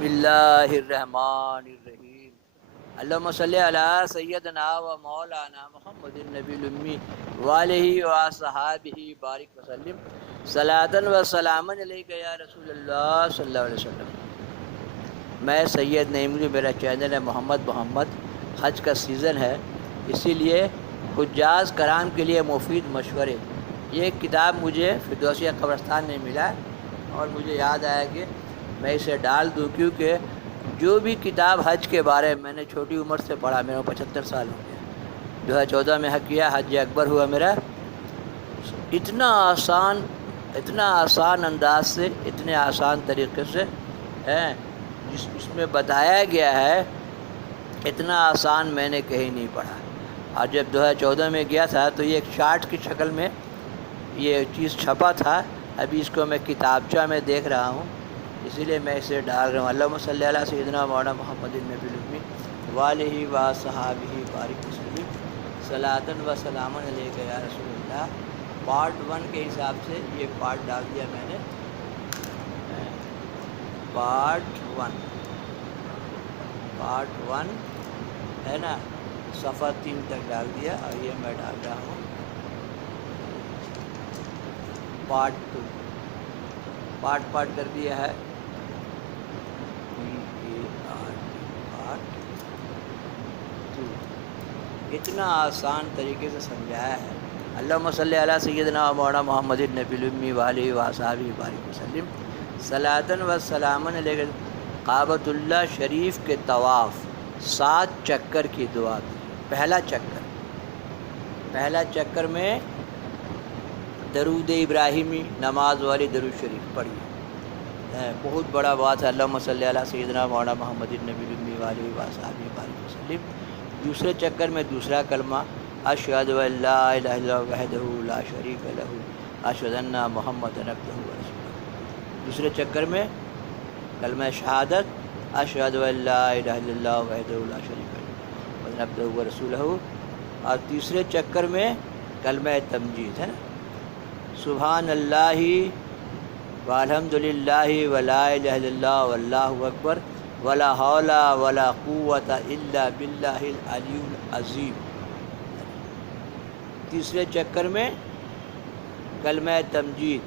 بسم اللہ الرحمن الرحیم اللہم صلی علی سیدنا و مولانا محمد النبی الامی وآلہ و صحابہ بارک وسلم صلاۃ و سلاما علیک یا رسول اللہ صلی اللہ علیہ وسلم۔ میں سید نعیمی، میرا چینل ہے محمد حج کا سیزن ہے، اسی لیے حجاج کرام کے لیے مفید مشورے، یہ کتاب مجھے فردوسیہ قبرستان میں ملا اور مجھے یاد آیا کہ میں اسے ڈال دوں، کیونکہ جو بھی کتاب حج کے بارے میں نے چھوٹی عمر سے پڑھا، میرا 75 سال ہو گیا، 2014 میں حج کیا، حج اکبر ہوا میرا، اتنا آسان انداز سے، اتنے آسان طریقے سے اس میں بتایا گیا ہے، اتنا آسان میں نے کہیں نہیں پڑھا۔ اور جب 2014 میں گیا تھا تو یہ ایک چارٹ کی شکل میں یہ چیز چھپا تھا، ابھی اس کو میں کتابچہ میں دیکھ رہا ہوں، اسی لیے میں اسے ڈال رہا ہوں۔ اللہم صلی علی سیدنا مولانا محمد النبی الامی وآلہ و صحابہ بارک وسلم صلاۃ و سلاما علیک یا رسول اللہ۔ پارٹ 1 کے حساب سے یہ پارٹ ڈال دیا میں نے، پارٹ 1 ہے نا، صفحہ 3 تک ڈال دیا، اور یہ میں ڈال رہا ہوں پارٹ 2، پارٹ کر دیا ہے، پارٹ 2 اتنا آسان طریقے سے سمجھایا ہے۔ اللہم صلی علی سیدنا مولانا محمد النبی الامی وآلہ و صحابہ بارک وسلم صلاۃ و سلاما علیہ۔ کعبۃ اللہ شریف کے طواف 7 چکر کی دعا کی۔ پہلا چکر میں درود ابراہیمی، نماز والی درود شریف پڑھیے، بہت بڑا بات ہے۔ اللہم صلی علی سیدنا مولانا محمد النبی الامی وآلہ و صحابہ بارک وسلم۔ دوسرے چکر میں دوسرا کلمہ، اشہد ان لا الہ الا اللہ وحدہ لا شریک لہ اشہد ان محمدا عبدہ ورسولہ۔ دوسرے چکر میں کلمہ شہادت، اشہد ان لا الہ الا اللہ وحدہ لا شریک لہ محمدا عبدہ ورسولہ۔ اور تیسرے چکر میں کلمہ تمجید ہے نا، سبحان اللہ والحمد للہ ولا الہ الا اللہ واللہ اکبر ولا حول ولا قوۃ الا باللہ العلی العظیم۔ تیسرے چکر میں کلمہ تمجید،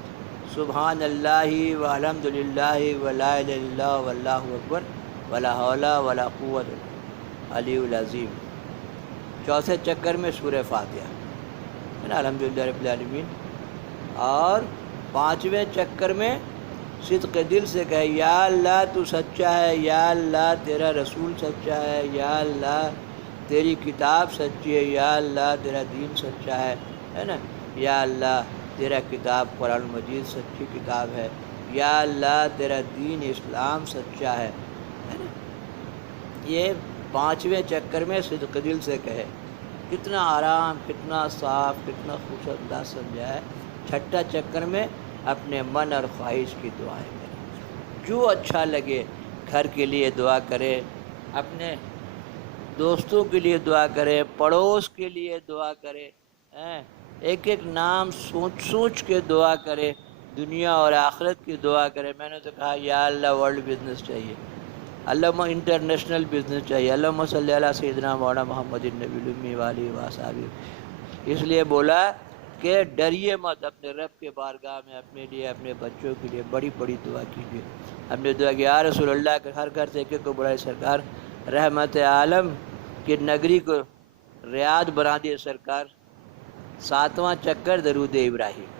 سبحان اللہ والحمد للہ ولا الہ الا اللہ واللہ اکبر ولا حول ولا قوۃ العلی العظیم۔ چوتھے چکر میں سورہ فاتحہ ہے نا، الحمدللہ رب العالمین۔ اور پانچویں چکر میں صدق دل سے کہے، یا اللہ تو سچا ہے، یا اللہ تیرا رسول سچا ہے، یا اللہ تیری کتاب سچی ہے، یا اللہ تیرا دین سچا ہے نا، یا اللہ تیرا کتاب قرآن مجید سچی کتاب ہے، یا اللہ تیرا دین اسلام سچا ہے نا۔ یہ پانچویں چکر میں صدق دل سے کہے، کتنا آرام، کتنا صاف، کتنا خوبصورت انداز سمجھا ہے۔ چھٹا چکر میں اپنے من اور خواہش کی دعائیں کریں، جو اچھا لگے، گھر کے لیے دعا کرے، اپنے دوستوں کے لیے دعا کرے، پڑوس کے لیے دعا کرے، ایک ایک نام سوچ کے دعا کرے، دنیا اور آخرت کی دعا کرے۔ میں نے تو کہا یا اللہ ورلڈ بزنس چاہیے، اللہم انٹرنیشنل بزنس چاہیے۔ اللہم صلی علی سیدنا مولانا محمد النبی الامی وآلہ و صحابہ۔ اس لیے بولا کہ ڈریے مت، اپنے رب کے بارگاہ میں اپنے لیے، اپنے بچوں کے لیے بڑی بڑی دعا کیجیے۔ ہم نے دعا کہ یا رسول اللہ کے ہر گھر سے ایک ایک کو بڑھائے سرکار، رحمت عالم کی نگری کو ریاض بنا دیے سرکار۔ 7واں چکر درود ابراہیم،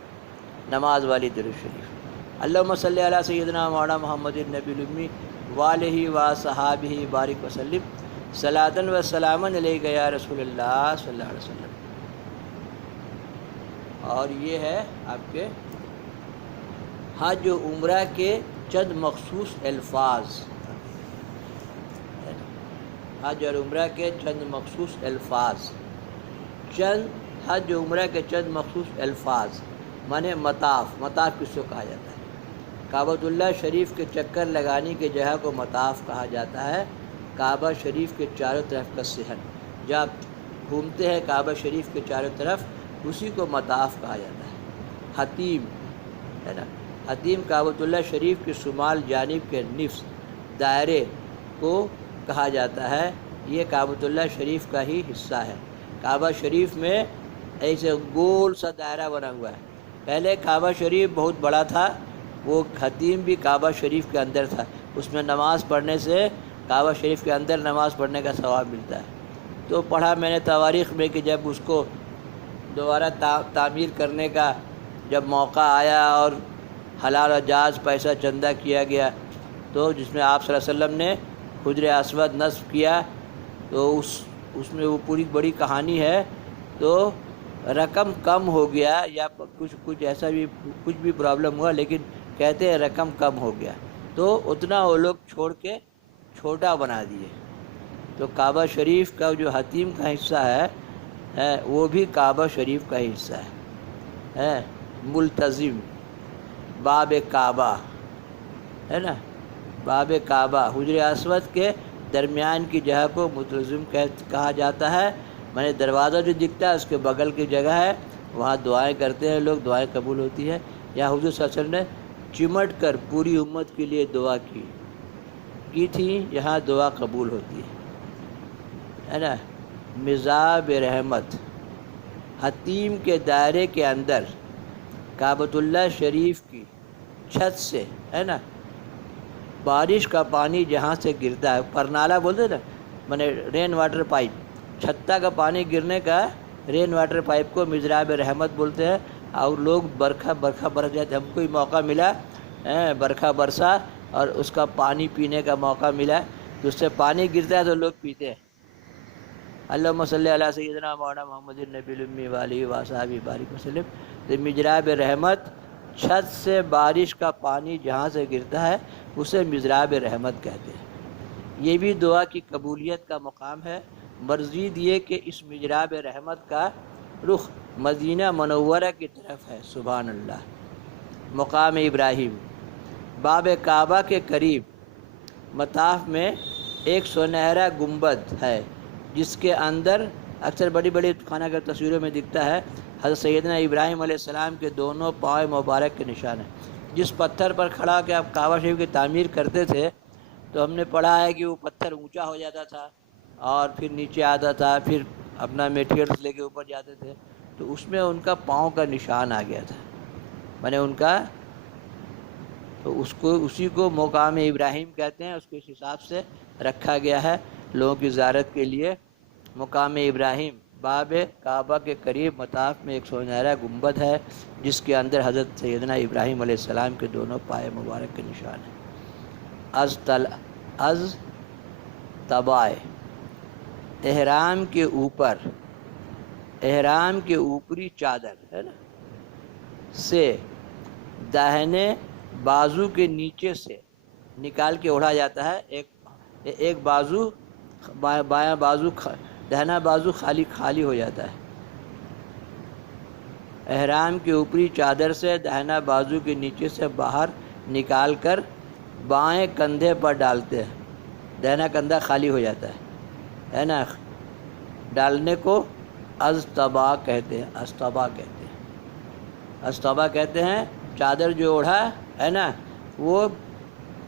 نماز والی درود شریف، اللہم صلی علی سیدنا مولانا محمد النبی الامی وآلہ و صحابہ بارک وسلم صلاۃ و سلاما علیک یا رسول اللہ صلی اللہ علیہ وسلم۔ اور یہ ہے آپ کے حج و عمرہ کے چند مخصوص الفاظ، حج اور عمرہ کے چند مخصوص الفاظ، حج و عمرہ کے چند مخصوص الفاظ، مانے مطاف کس کو کہا جاتا ہے؟ کعبۃ اللہ شریف کے چکر لگانے کی جگہ کو مطاف کہا جاتا ہے۔ کعبہ شریف کے چاروں طرف کا صحن، جب گھومتے ہیں کعبہ شریف کے چاروں طرف، اسی کو مطاف کہا جاتا ہے۔ حتیم ہے نا، حتیم کعبۃ اللہ شریف کی شمال جانب کے نصف دائرے کو کہا جاتا ہے، یہ کعبۃ اللہ شریف کا ہی حصہ ہے۔ کعبہ شریف میں ایسے گول سا دائرہ بنا ہوا ہے۔ پہلے کعبہ شریف بہت بڑا تھا، وہ حتیم بھی کعبہ شریف کے اندر تھا، اس میں نماز پڑھنے سے کعبہ شریف کے اندر نماز پڑھنے کا ثواب ملتا ہے۔ تو پڑھا میں نے تواریخ میں کہ جب اس کو دوبارہ تعمیر کرنے کا جب موقع آیا اور حلال و جائز پیسہ چندہ کیا گیا، تو جس میں آپ صلی اللہ علیہ وسلم نے حجر اسود نصب کیا، تو اس میں وہ پوری بڑی کہانی ہے۔ تو رقم کم ہو گیا یا کچھ ایسا بھی کچھ بھی پرابلم ہوا، لیکن کہتے ہیں رقم کم ہو گیا، تو اتنا وہ لوگ چھوڑ کے چھوٹا بنا دیے۔ تو کعبہ شریف کا جو حتیم کا حصہ ہے وہ بھی کعبہ شریف کا ہی حصہ ہے۔ ملتزم باب کعبہ ہے نا، باب کعبہ حجر اسود کے درمیان کی جگہ کو ملتزم کہا جاتا ہے۔ میں نے دروازہ جو دکھتا ہے اس کے بغل کی جگہ ہے، وہاں دعائیں کرتے ہیں لوگ، دعائیں قبول ہوتی ہے۔ یا حضور صلی اللہ علیہ وسلم نے چمٹ کر پوری امت کے لیے دعا کی تھی، یہاں دعا قبول ہوتی ہے نا۔ مزاب رحمت حتیم کے دائرے کے اندر کعبۃ اللہ شریف کی چھت سے ہے نا، بارش کا پانی جہاں سے گرتا ہے، پرنالہ بولتے نا، مانے رین واٹر پائپ، چھتا کا پانی گرنے کا رین واٹر پائپ کو مزراب رحمت بولتے ہیں۔ اور لوگ برکھا برس جاتے، ہم کو ہی موقع ملا، برکھا برسا اور اس کا پانی پینے کا موقع ملا، تو اس سے پانی گرتا ہے تو لوگ پیتے ہیں۔ اللہم صلی علی سیدنا مولانا محمد النبی الامی وآلہ وصحبہ بارک وسلم۔ تو مزراب رحمت چھت سے بارش کا پانی جہاں سے گرتا ہے اسے مزراب رحمت کہتے ہیں۔ یہ بھی دعا کی قبولیت کا مقام ہے۔ مزید یہ کہ اس مزراب رحمت کا رخ مدینہ منورہ کی طرف ہے، سبحان اللہ۔ مقام ابراہیم باب کعبہ کے قریب مطاف میں ایک سنہرا گنبد ہے، جس کے اندر اکثر بڑی بڑی خانہ گھر تصویروں میں دکھتا ہے حضرت سیدنا ابراہیم علیہ السلام کے دونوں پاؤں مبارک کے نشان ہیں۔ جس پتھر پر کھڑا کہ آپ کعبہ شریف کی تعمیر کرتے تھے، تو ہم نے پڑھا ہے کہ وہ پتھر اونچا ہو جاتا تھا اور پھر نیچے آتا تھا، پھر اپنا میٹیریلس لے کے اوپر جاتے تھے، تو اس میں ان کا پاؤں کا نشان آ گیا تھا، میں نے ان کا، تو اسی کو مقام ابراہیم کہتے ہیں، اس کو اس حساب سے رکھا گیا ہے لوگوں کی زیارت کے لیے۔ مقام ابراہیم باب کعبہ کے قریب مطاف میں ایک سنہرا گنبد ہے، جس کے اندر حضرت سیدنا ابراہیم علیہ السلام کے دونوں پائے مبارک کے نشان ہیں۔ از طبائے احرام کے اوپر، احرام کے اوپری چادر ہے نا سے داہنے بازو کے نیچے سے نکال کے اڑا جاتا ہے۔ ایک بازو بایاں بازو، دہنا بازو خالی ہو جاتا ہے۔ احرام کے اوپری چادر سے دہنا بازو کے نیچے سے باہر نکال کر بائیں کندھے پر ڈالتے ہیں، دہنا کندھا خالی ہو جاتا ہے نا۔ ڈالنے کو ازطبا کہتے ہیں، ازطبا کہتے ہیں، ازطبا کہتے ہیں۔ چادر جو اوڑھا ہے نا، وہ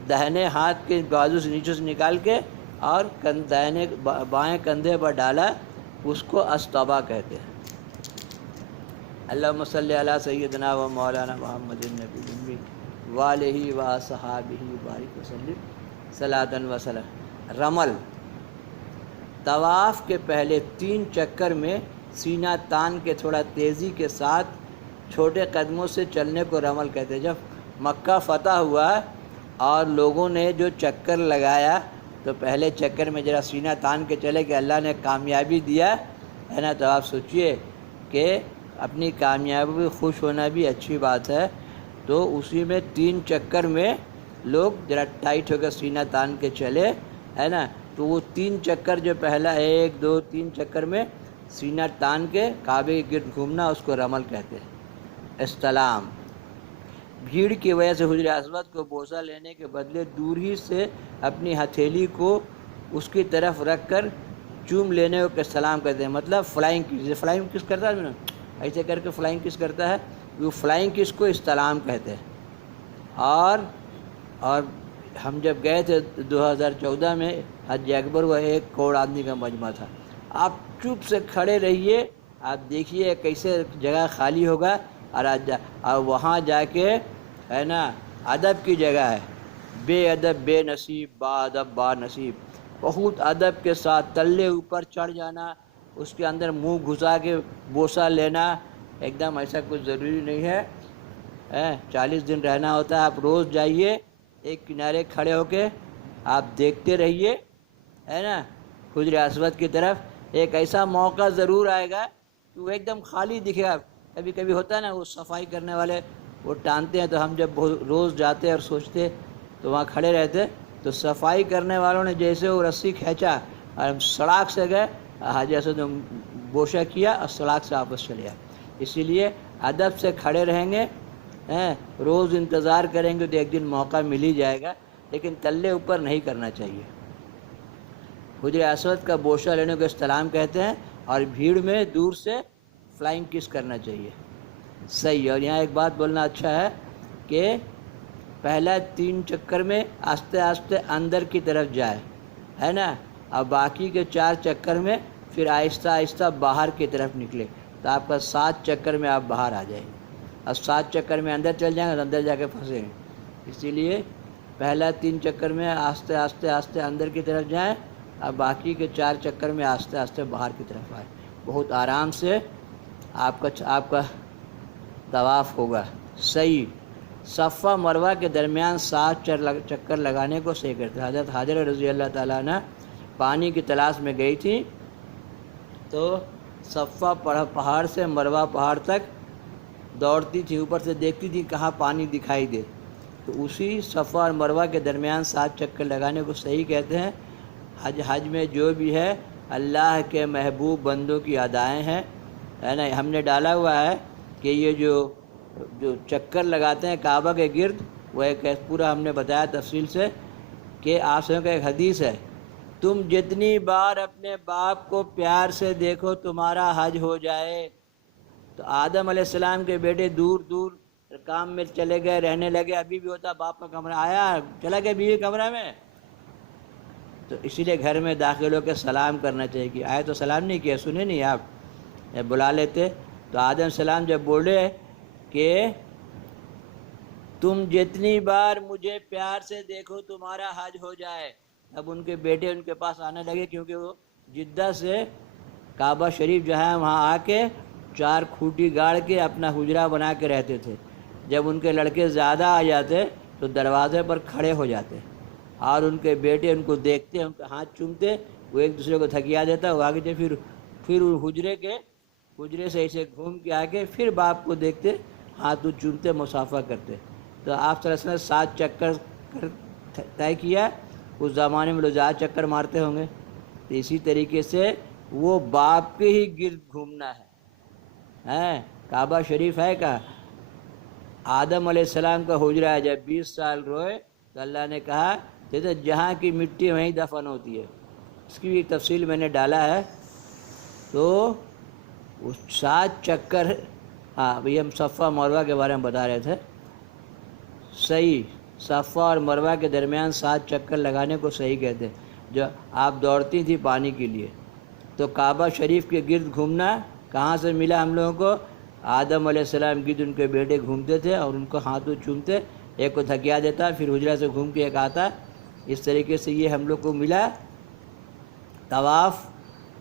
دہنے ہاتھ کے بازو سے نیچے سے نکال کے اور دہنے بائیں کندھے پر ڈالا، اس کو ازطبا کہتے ہیں۔ اللہم صلی علی سیدنا و مولانا محمد النبی الامی وآلہ وصحبہ بارک وسلم صلاۃ و سلام۔ رمل طواف کے پہلے 3 چکر میں سینہ تان کے تھوڑا تیزی کے ساتھ چھوٹے قدموں سے چلنے کو رمل کہتے ہیں۔ جب مکہ فتح ہوا اور لوگوں نے جو چکر لگایا، تو پہلے چکر میں ذرا سینہ تان کے چلے کہ اللہ نے کامیابی دیا ہے نا، تو آپ سوچئے کہ اپنی کامیابی میں خوش ہونا بھی اچھی بات ہے۔ تو اسی میں 3 چکر میں لوگ ذرا ٹائٹ ہو کر سینہ تان کے چلے ہے نا، تو وہ 3 چکر جو پہلا 1 2 3 چکر میں سینہ تان کے کعبے کے گرد گھومنا، اس کو رمل کہتے ہیں۔ استلام بھیڑ کی وجہ سے حجر اسود کو بوسہ لینے کے بدلے دور ہی سے اپنی ہتھیلی کو اس کی طرف رکھ کر چوم لینے کو استلام کہتے ہیں۔ مطلب فلائنگ کس، فلائنگ کس کرتا ہے، ایسے کر کے فلائنگ کس کرتا ہے، وہ فلائنگ کس کو استلام کہتے ہیں۔ اور ہم جب گئے تھے 2014 میں حج اکبر، وہ 1 کروڑ آدمی کا مجمع تھا. آپ چپ سے کھڑے رہیے، آپ دیکھیے کیسے جگہ خالی ہوگا، اور وہاں جا کے ہے نا ادب کی جگہ ہے. بے ادب بے نصیب، با ادب با نصیب. بہت ادب کے ساتھ تلے اوپر چڑھ جانا، اس کے اندر منہ گھسا کے بوسہ لینا، ایک دم ایسا کچھ ضروری نہیں ہے. 40 دن رہنا ہوتا ہے. آپ روز جائیے، ایک کنارے کھڑے ہو کے آپ دیکھتے رہیے، ہے نا، حجر اسود کی طرف. ایک ایسا موقع ضرور آئے گا کہ وہ ایک دم خالی دکھے گا. کبھی کبھی ہوتا ہے نا، وہ صفائی کرنے والے وہ ٹانتے ہیں، تو ہم جب روز جاتے اور سوچتے تو وہاں کھڑے رہتے، تو صفائی کرنے والوں نے جیسے وہ رسی کھینچا اور ہم سڑاک سے گئے، حاجی اسود نے بوشہ کیا اور سڑاک سے واپس چلے آئے. اسی لیے ادب سے کھڑے رہیں گے، روز انتظار کریں گے تو ایک دن موقع مل ہی جائے گا، لیکن تلے اوپر نہیں کرنا چاہیے. حجر اسود کا بوشہ لینے کو استلام کہتے ہیں، اور بھیڑ میں دور سے فلائنگ کس کرنا چاہیے. صحیح. اور یہاں ایک بات بولنا اچھا ہے کہ پہلا 3 چکر میں آہستہ آہستہ اندر کی طرف جائے، ہے نا، اور باقی کے 4 چکر میں پھر آہستہ آہستہ باہر کی طرف نکلے، تو آپ کا 7 چکر میں آپ باہر آ جائیں گے. اور 7 چکر میں اندر چل جائیں گے تو اندر جا کے پھنسیں گے. اسی لیے پہلا 3 چکر میں آہستہ آہستہ آہستہ اندر کی طرف جائیں، اور باقی کے 4 چکر میں آہستہ آہستہ باہر کی طرف آئیں. بہت آرام سے آپ کا طواف ہوگا. صحیح. صفا مروہ کے درمیان 7 چکر لگانے کو صحیح کرتے ہیں. حضرت حاجرہ رضی اللہ تعالیٰ عنہ پانی کی تلاش میں گئی تھی، تو صفا پہاڑ سے مروہ پہاڑ تک دوڑتی تھی، اوپر سے دیکھتی تھی کہاں پانی دکھائی دے، تو اسی صفا اور مروہ کے درمیان 7 چکر لگانے کو صحیح کہتے ہیں. حج میں جو بھی ہے اللہ کے محبوب بندوں کی ادائیں ہیں، ہے نا. ہم نے ڈالا ہوا ہے کہ یہ جو چکر لگاتے ہیں کعبہ کے گرد، وہ ایک پورا ہم نے بتایا تفصیل سے کہ آپ کا ایک حدیث ہے، تم جتنی بار اپنے باپ کو پیار سے دیکھو تمہارا حج ہو جائے. تو آدم علیہ السلام کے بیٹے دور دور کام میں چلے گئے، رہنے لگے، ابھی بھی ہوتا باپ کا کمرہ، آیا چلا گیا بیوی کمرہ میں، تو اسی لیے گھر میں داخل ہو کے سلام کرنا چاہیے. کہ آئے تو سلام نہیں کیا، سنے نہیں آپ، بلا لیتے. تو آدم السلام جب بولے کہ تم جتنی بار مجھے پیار سے دیکھو تمہارا حج ہو جائے، اب ان کے بیٹے ان کے پاس آنے لگے، کیونکہ وہ جدہ سے کعبہ شریف جو ہے وہاں آ کے 4 کھوٹی گاڑ کے اپنا حجرہ بنا کے رہتے تھے. جب ان کے لڑکے زیادہ آ جاتے تو دروازے پر کھڑے ہو جاتے، اور ان کے بیٹے ان کو دیکھتے، ان کا ہاتھ چومتے، وہ ایک دوسرے کو تھکیا دیتا، وہ آگے پھر حجرے سے ایسے گھوم کے آگے پھر باپ کو دیکھتے، ہاتھ چومتے، مصافحہ کرتے. تو آپ صلی اللہ علیہ وسلم 7 چکر طے کیا. اس زمانے میں لوگ زیادہ چکر مارتے ہوں گے، تو اسی طریقے سے وہ باپ کے ہی گرد گھومنا ہے. کعبہ شریف ہے کا آدم علیہ السلام کا حجرہ ہے. جب 20 سال روئے تو اللہ نے کہا جیسے جہاں کی مٹی وہیں دفن ہوتی ہے. اس کی بھی تفصیل میں نے ڈالا ہے. تو اس 7 چکر، ہاں بھئی ہم صفا مروہ کے بارے میں بتا رہے تھے. صحیح. صفا اور مروہ کے درمیان 7 چکر لگانے کو صحیح کہتے ہیں. جو آپ دوڑتی تھی پانی کے لیے، تو کعبہ شریف کے گرد گھومنا کہاں سے ملا ہم لوگوں کو؟ آدم علیہ السلام گرد ان کے بیٹے گھومتے تھے اور ان کو ہاتھوں چومتے، ایک کو تھکیا دیتا، پھر حجرہ سے گھوم کے ایک آتا. اس طریقے سے یہ ہم لوگ کو ملا طواف.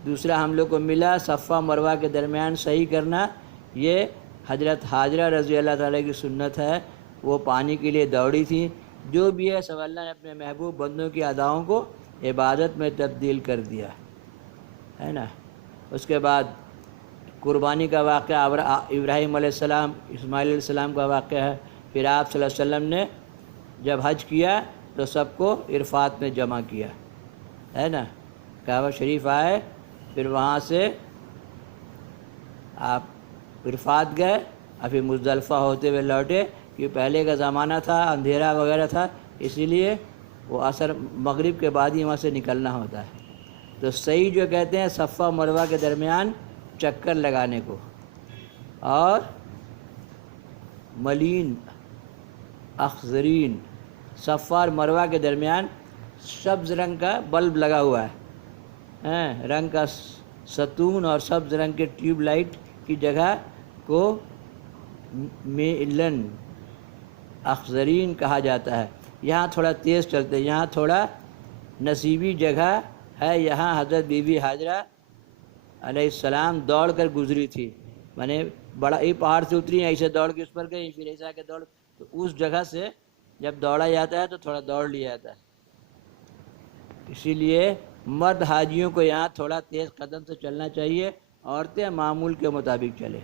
دوسرا ہم لوگ کو ملا صفا مروہ کے درمیان صحیح کرنا. یہ حضرت حاجرہ رضی اللہ تعالیٰ کی سنت ہے. وہ پانی کے لیے دوڑی تھی. جو بھی ہے سب اللہ نے اپنے محبوب بندوں کی اداؤں کو عبادت میں تبدیل کر دیا ہے نا. اس کے بعد قربانی کا واقعہ ابراہیم علیہ السلام اسماعیل علیہ السلام کا واقعہ ہے. پھر آپ صلی اللہ علیہ وسلم نے جب حج کیا تو سب کو عرفات میں جمع کیا ہے نا. کعبہ شریف آئے، پھر وہاں سے آپ عرفات گئے، اور پھر مزدلفہ ہوتے ہوئے لوٹے. کہ پہلے کا زمانہ تھا، اندھیرا وغیرہ تھا، اسی لیے وہ عصر مغرب کے بعد ہی وہاں سے نکلنا ہوتا ہے. تو صحیح جو کہتے ہیں صفا مروہ کے درمیان چکر لگانے کو. اور ملین، اخضرین، صفا اور مروہ کے درمیان سبز رنگ کا بلب لگا ہوا ہے، رنگ کا ستون اور سبز رنگ کے ٹیوب لائٹ کی جگہ کو میلن اخضرین کہا جاتا ہے۔ یہاں تھوڑا تیز چلتے، یہاں تھوڑا نصیبی جگہ ہے، یہاں حضرت بی بی حاجرہ علیہ السلام دوڑ کر گزری تھی، میں بڑا ہی پہاڑ سے اتری ہیں، ایسے دوڑ کے اس پر گئی، پھر ایسا کے دوڑ، تو اس جگہ سے جب دوڑا جاتا ہے تو تھوڑا دوڑ لیا جاتا ہے۔ اسی لیے مرد حاجیوں کو یہاں تھوڑا تیز قدم سے چلنا چاہیے، عورتیں معمول کے مطابق چلے۔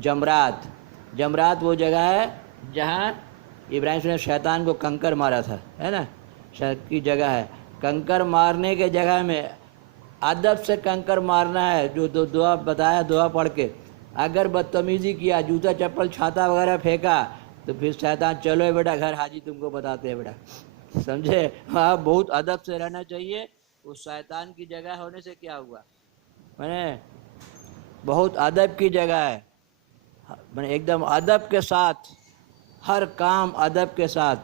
جمرات وہ جگہ ہے جہاں ابراہیم نے شیطان کو کنکر مارا تھا، ہے نا، کی جگہ ہے۔ کنکر مارنے کے جگہ میں ادب سے کنکر مارنا ہے، جو دعا بتایا، دعا پڑھ کے۔ اگر بدتمیزی کیا، جوتا چپل چھاتا وغیرہ پھینکا، تو پھر شیطان چلو بیٹا گھر، حاجی تم کو بتاتے ہیں بیٹا، سمجھے؟ ہاں، بہت ادب سے رہنا چاہیے۔ اس شیطان کی جگہ ہونے سے کیا ہوا، بہت ادب کی جگہ ہے، ایک دم ادب کے ساتھ، ہر کام ادب کے ساتھ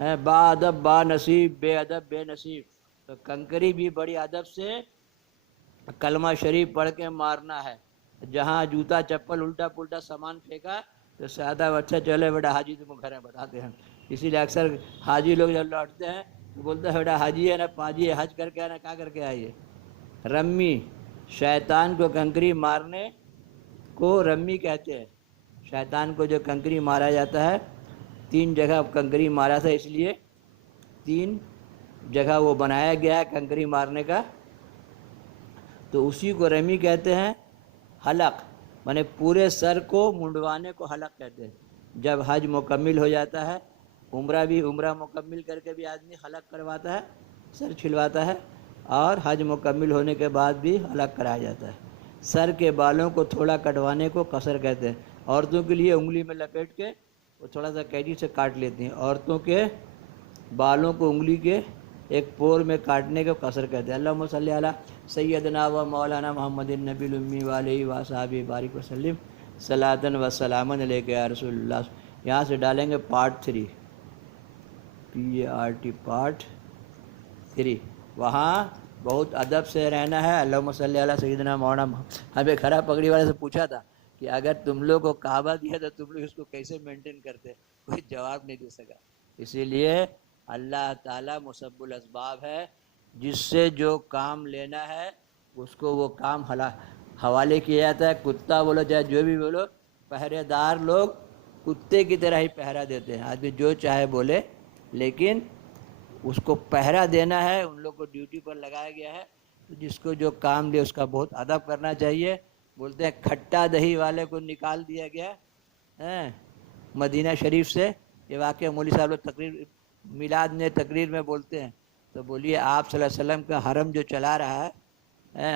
ہے، با ادب با نصیب، بے ادب بے نصیب۔ تو کنکری بھی بڑی ادب سے کلمہ شریف پڑھ کے مارنا ہے۔ جہاں جوتا چپل الٹا پلٹا سامان پھینکا تو سادہ بچہ چلے بیٹا حاجی تم کو گھر میں بتاتے ہیں۔ اسی لیے اکثر حاجی لوگ جب لوٹتے ہیں تو بولتے ہیں بیٹا حاجی ہے نا، پاجی ہے، حج کر کے آنا، کیا کر کے آئیے؟ رمی، شیطان کو کنکری مارنے کو رمی کہتے ہیں۔ شیطان کو جو کنکری مارا جاتا ہے، 3 جگہ کنکری مارا تھا، اس لیے 3 جگہ وہ بنایا گیا ہے کنکری مارنے کا، تو اسی کو رمی کہتے ہیں۔ حلق مانے پورے سر کو منڈوانے کو حلق کہتے ہیں۔ جب حج مکمل ہو جاتا ہے، عمرہ مکمل کر کے بھی آدمی حلق کرواتا ہے، سر چھلواتا ہے، اور حج مکمل ہونے کے بعد بھی حلق کرایا جاتا ہے۔ سر کے بالوں کو تھوڑا کٹوانے کو قصر کہتے ہیں۔ عورتوں کے لیے انگلی میں لپیٹ کے وہ تھوڑا سا قیدی سے کاٹ لیتی ہیں، عورتوں کے بالوں کو انگلی کے ایک پور میں کاٹنے کو قصر کہتے ہیں۔ اللہم صلی علی سیدنا و مولانا محمد النبی الامی وآلہ وصحبہ بارک وسلم صلاۃ و سلاما علیک یا رسول اللہ۔ یہاں سے ڈالیں گے پارٹ 3، پارٹ 3۔ وہاں بہت ادب سے رہنا ہے۔ اللہم صلی علی سیدنا مولانا، ہمیں کھڑا پگڑی والے سے پوچھا تھا کہ اگر تم لوگ کو کعبہ دیا تو تم لوگ اس کو کیسے مینٹین کرتے، کوئی جواب نہیں دے سکا۔ اسی لیے اللہ تعالیٰ مسبب الاسباب ہے، جس سے جو کام لینا ہے اس کو وہ کام حوالے کیا جاتا ہے۔ کتا بولو چاہے جو بھی بولو، پہرے دار لوگ کتے کی طرح ہی پہرا دیتے ہیں، آدمی جو چاہے بولے، لیکن اس کو پہرا دینا ہے، ان لوگ کو ڈیوٹی پر لگایا گیا ہے۔ تو جس کو جو کام لے اس کا بہت ادب کرنا چاہیے۔ بولتے ہیں کھٹا دہی والے کو نکال دیا گیا مدینہ شریف سے، یہ واقعہ مولوی صاحب لوگ تقریر میلاد میں تقریر میں بولتے ہیں، تو بولیے آپ صلی اللہ علیہ وسلم کا حرم جو چلا رہا ہے،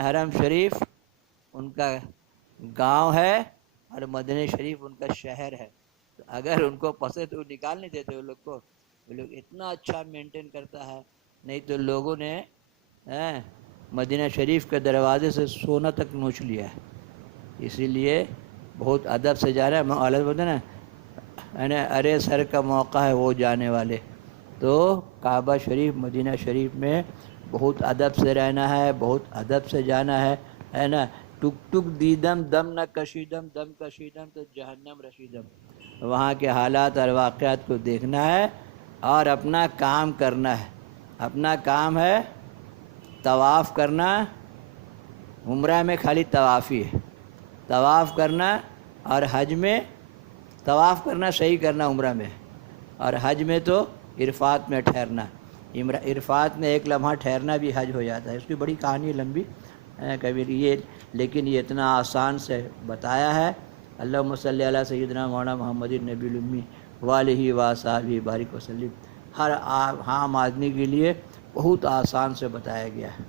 حرم شریف ان کا گاؤں ہے اور مدینہ شریف ان کا شہر ہے، تو اگر ان کو پسند تو نکال نہیں دیتے، وہ لوگ کو، وہ لوگ اتنا اچھا مینٹین کرتا ہے۔ نہیں تو لوگوں نے مدینہ شریف کے دروازے سے سونا تک نوچ لیا ہے۔ اسی لیے بہت ادب سے جا رہا ہے۔ میں بولتے نا، ارے سر کا موقع ہے وہ جانے والے۔ تو کعبہ شریف مدینہ شریف میں بہت ادب سے رہنا ہے، بہت ادب سے جانا ہے نا۔ ٹک ٹک دیدم دم نہ کشیدم، دم کشیدم تو جہنم رسیدم۔ وہاں کے حالات اور واقعات کو دیکھنا ہے اور اپنا کام کرنا ہے۔ اپنا کام ہے طواف کرنا۔ عمرہ میں خالی طوافی ہے، طواف کرنا، اور حج میں طواف کرنا صحیح کرنا عمرہ میں، اور حج میں تو عرفات میں ٹھہرنا۔ عرفات میں 1 لمحہ ٹھہرنا بھی حج ہو جاتا ہے۔ اس کی بڑی کہانی لمبی کبھی یہ، لیکن یہ اتنا آسان سے بتایا ہے۔ اللہم صلی علی سیدنا مولانا محمد النبی الامی وآلہ وصحبہ بارک وسلم۔ ہر عام آدمی کے لیے بہت آسان سے بتایا گیا ہے۔